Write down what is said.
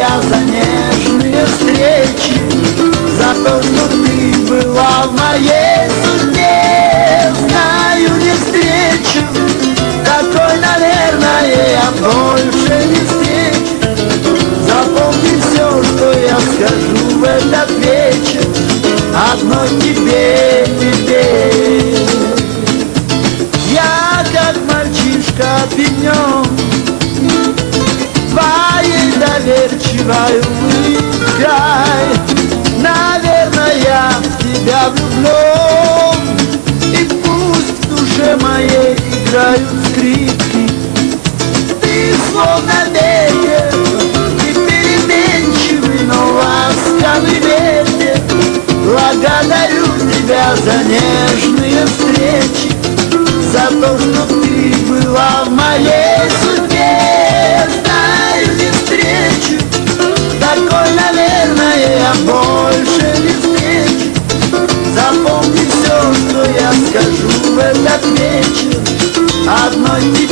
тебя за нежные встречи, за то, что ты была в моей судьбе. Знаю, не встречу такой, наверное, я больше не встречу. Запомни все, что я скажу в этот вечер, одной тебе, тебе. Я, как мальчишка пенём, твоей доверчивой улыбкой, наверное, я в тебя влюблен. И пусть в душе моей играют скрипки, ты словно ветер, и переменчивый, но ласковый ветер. Благодарю тебя за нежные встречи, за то, что ты была в моей судьбе. Знаю, не встречу такой, наверное, я больше не встречу. Запомни все, что я скажу в этот вечер, одной тебе.